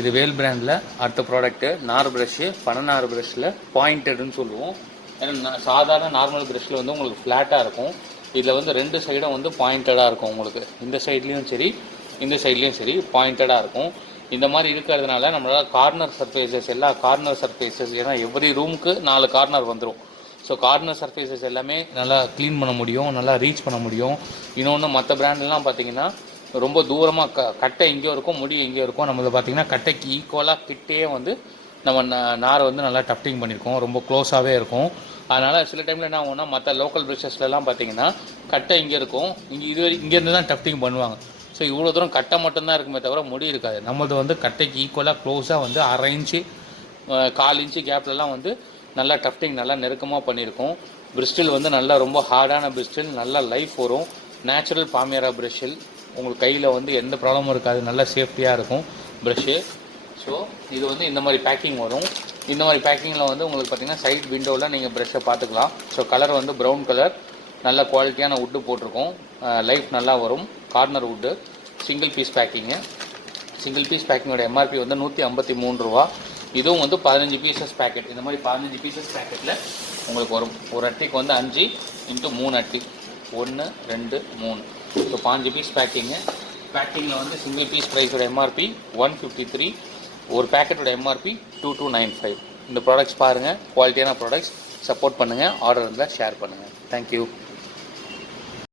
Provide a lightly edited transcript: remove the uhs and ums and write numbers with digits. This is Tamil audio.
இது வேல் பிராண்டில் அடுத்த ப்ராடக்ட்டு நார் ப்ரஷ்ஷு. பனநார் ப்ரஷ்ஷில் பாயிண்டட்னு சொல்லுவோம். ஏன்னா சாதாரண நார்மல் ப்ரஷ்ஷில் வந்து உங்களுக்கு ஃப்ளாட்டாக இருக்கும். இதில் வந்து 2 சைடும் வந்து பாயிண்டடாக இருக்கும். உங்களுக்கு இந்த சைட்லேயும் சரி இந்த சைட்லேயும் சரி பாயிண்டடாக இருக்கும். இந்த மாதிரி இருக்கிறதுனால நம்மளால் கார்னர் சர்ஃபேசஸ் எல்லா கார்னர் சர்ஃபேசஸ், ஏன்னா எவ்ரி ரூமுக்கு 4 கார்னர் வந்துடும். ஸோ கார்னர் சர்ஃபேசஸ் எல்லாமே நல்லா க்ளீன் பண்ண முடியும், நல்லா ரீச் பண்ண முடியும். இன்னொன்று மற்ற பிராண்ட்லாம் பார்த்தீங்கன்னா ரொம்ப தூரமாக கட்டை எங்கேயோ இருக்கும், முடி எங்கேயோ இருக்கும். நம்மளது பார்த்திங்கன்னா கட்டைக்கு ஈக்குவலாக கிட்டே வந்து நம்ம நாரை வந்து நல்லா டஃப்டிங் பண்ணியிருக்கோம், ரொம்ப க்ளோஸாகவே இருக்கும். அதனால் சில டைமில் என்ன ஆகும்னா மற்ற லோக்கல் ப்ரஷஸ்லாம் பார்த்திங்கன்னா கட்டை இங்கே இருக்கும், இங்கேருந்து தான் டஃப்டிங் பண்ணுவாங்க. ஸோ இவ்வளோ தூரம் கட்டை மட்டும்தான் இருக்குமே தவிர முடி இருக்காது. நம்மளது வந்து கட்டைக்கு ஈக்குவலாக க்ளோஸாக வந்து 1/2 இன்ச்சு 1/4 இன்ச்சு கேப்லலாம் வந்து நல்லா டஃப்டிங் நல்லா நெருக்கமாக பண்ணியிருக்கோம். பிரிஸ்டில் வந்து நல்லா ரொம்ப ஹார்டான பிரிஸ்டில், நல்லா லைஃப் வரும். நேச்சுரல் பாமியாரா ப்ரஷ்ஷில் உங்களுக்கு கையில் வந்து எந்த ப்ராப்ளமும் இருக்காது, நல்லா சேஃப்டியாக இருக்கும் ப்ரஷ்ஷு. ஸோ இது வந்து இந்த மாதிரி பேக்கிங் வரும். இந்த மாதிரி பேக்கிங்கில் வந்து உங்களுக்கு பார்த்திங்கன்னா சைட் விண்டோவில் நீங்கள் ப்ரஷ்ஷை பார்த்துக்கலாம். ஸோ கலர் வந்து ப்ரௌன் கலர், நல்ல குவாலிட்டியான வுட்டு போட்டிருக்கோம், லைஃப் நல்லா வரும். Corner wood, single piece packing. Single piece பேக்கிங்கோட எம்ஆர்பி வந்து 153 ரூபா. இதுவும் வந்து 15 பீசஸ் பேக்கெட். இந்த மாதிரி 15 பீசஸ் பேக்கெட்டில் உங்களுக்கு வரும். ஒரு அட்டிக்கு வந்து 5 × 3 அட்டி, 1 2 3. So 15 piece packing. பேக்கிங்கில் வந்து சிங்கிள் பீஸ் ப்ரைஸோட எம்ஆர்பி 153, ஒரு பேக்கெட்டோட எம்ஆர்பி 2295. இந்த ப்ராடக்ட்ஸ் பாருங்கள், குவாலிட்டியான ப்ராடக்ட்ஸ். சப்போர்ட் பண்ணுங்கள், ஆர்டர் இருந்தால் ஷேர் பண்ணுங்கள். தேங்க்யூ.